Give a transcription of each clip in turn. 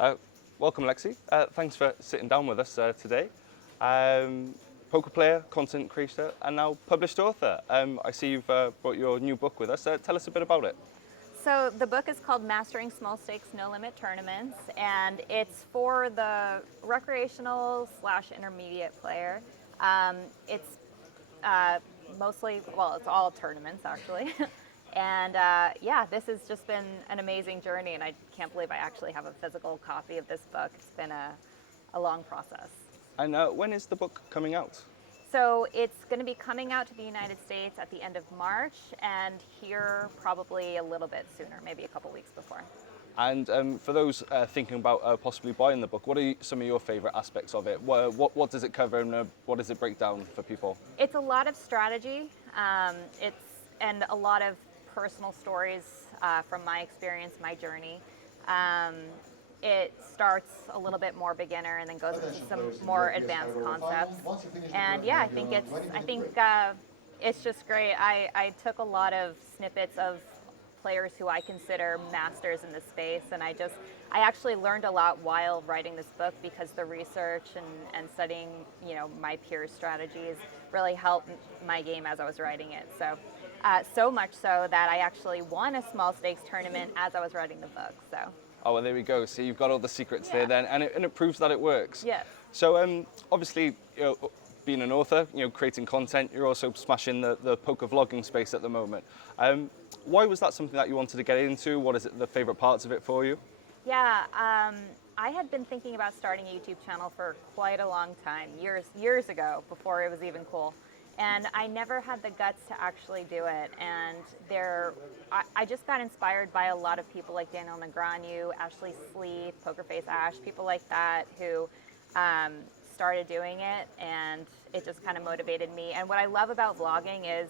Uh, Welcome, Lexy. Thanks for sitting down with us today. Poker player, content creator, and now published author. I see you've brought your new book with us. Tell us a bit about it. So the book is called Mastering Small Stakes No Limit Tournaments, and it's for the recreational / intermediate player. It's mostly, well, it's all tournaments actually. And yeah, this has just been an amazing journey, and I can't believe I actually have a physical copy of this book. It's been a long process. And when is the book coming out? So it's going to be coming out to the United States at the end of March, and here probably a little bit sooner, maybe a couple weeks before. And for those thinking about possibly buying the book, what are some of your favorite aspects of it? What does it cover, and what does it break down for people? It's a lot of strategy, and a lot of personal stories from my experience, my journy. It starts a little bit more beginner and then goes into some more advanced concepts. And yeah, I think it's just great. I took a lot of snippets of players who I consider masters in this space, and I actually learned a lot while writing this book, because the research and studying, my peers' strategies really helped my game as I was writing it. So much so that I actually won a small stakes tournament as I was writing the book. So. Oh, well, there we go. So you've got all the secrets there then, and it proves that it works. Yes. So obviously, being an author, creating content, you're also smashing the poker vlogging space at the moment. Why was that something that you wanted to get into? What is the favorite parts of it for you? Yeah, I had been thinking about starting a YouTube channel for quite a long time, years ago, before it was even cool. And I never had the guts to actually do it. And I just got inspired by a lot of people like Daniel Negreanu, Ashley Sleep, Pokerface Ash, people like that who started doing it, and it just kind of motivated me. And what I love about vlogging is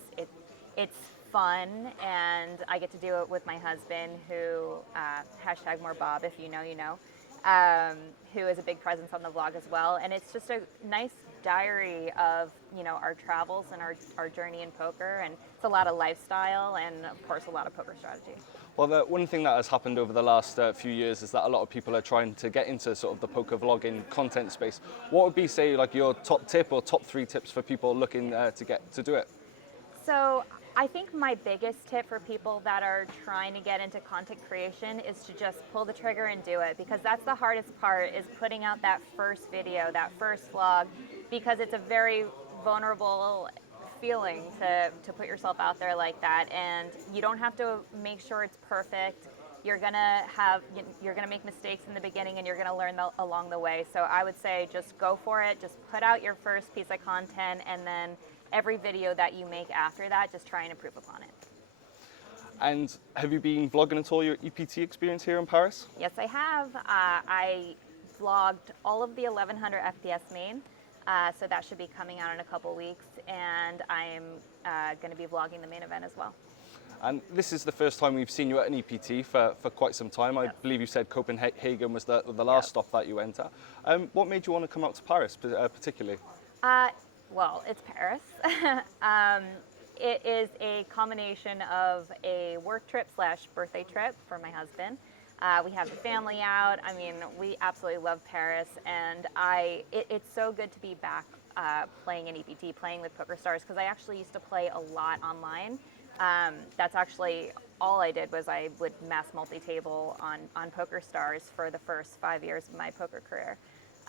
it's fun, and I get to do it with my husband, who hashtag more Bob, if you know, you know, who is a big presence on the vlog as well. And it's just a nice diary of our travels and our journey in poker, and it's a lot of lifestyle and of course a lot of poker strategy. Well, the one thing that has happened over the last few years is that a lot of people are trying to get into sort of the poker vlogging content space. What would be, say, like your top tip or top 3 tips for people looking to do it? So I think my biggest tip for people that are trying to get into content creation is to just pull the trigger and do it, because that's the hardest part, is putting out that first video, that first vlog, because it's a very vulnerable feeling to put yourself out there like that, and you don't have to make sure it's perfect. You're gonna make mistakes in the beginning, and you're gonna learn along the way. So I would say just go for it, just put out your first piece of content, and then every video that you make after that, just try and improve upon it. And have you been vlogging at all your EPT experience here in Paris? Yes, I have. I vlogged all of the 1100 FPS main, so that should be coming out in a couple weeks, and I'm going to be vlogging the main event as well. And this is the first time we've seen you at an EPT for quite some time. I believe you said Copenhagen was the last stop that you went at. What made you want to come out to Paris particularly? Well, it's Paris. It is a combination of a work trip / birthday trip for my husband. We have the family out. I mean, we absolutely love Paris, and it's so good to be back playing an EPT, playing with PokerStars, because I actually used to play a lot online. That's actually all I did, was I would mass multi-table on PokerStars for the first 5 years of my poker career.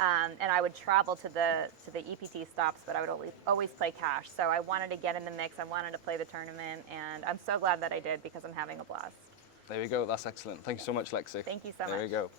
And I would travel to the EPT stops, but I would always play cash. So I wanted to get in the mix. I wanted to play the tournament, and I'm so glad that I did, because I'm having a blast. There we go. That's excellent. Thank you so much, Lexy. Thank you so much. There we go.